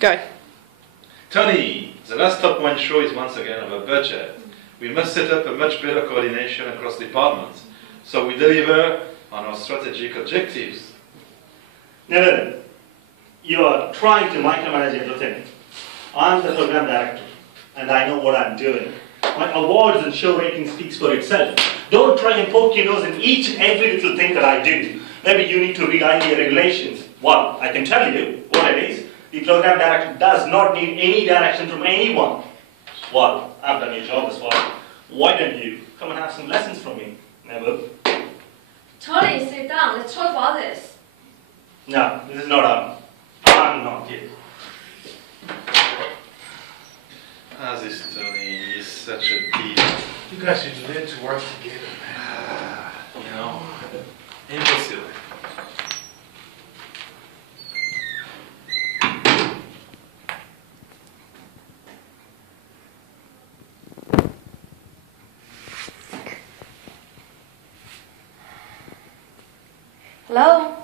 Go. Tony, the last Top One show is once again of a budget. We must set up a much better coordination across departments so we deliver on our strategic objectives. No. You are trying to micromanage everything. I'm the program director, and I know what I'm doing. My awards and show rating speaks for itself. Don't try and poke your nose in each and every little thing that I do. Maybe you need to read IDA regulations. Well, I can tell you what it is. The program director does not need any direction from anyone. Well, I've done your job as well. Why don't you come and have some lessons from me, Neville? Tony, sit down. Let's talk about this. No, this is not on. I'm not here. This Tony is such a deep. You guys should learn to work together, man. You know, impossible. Hello?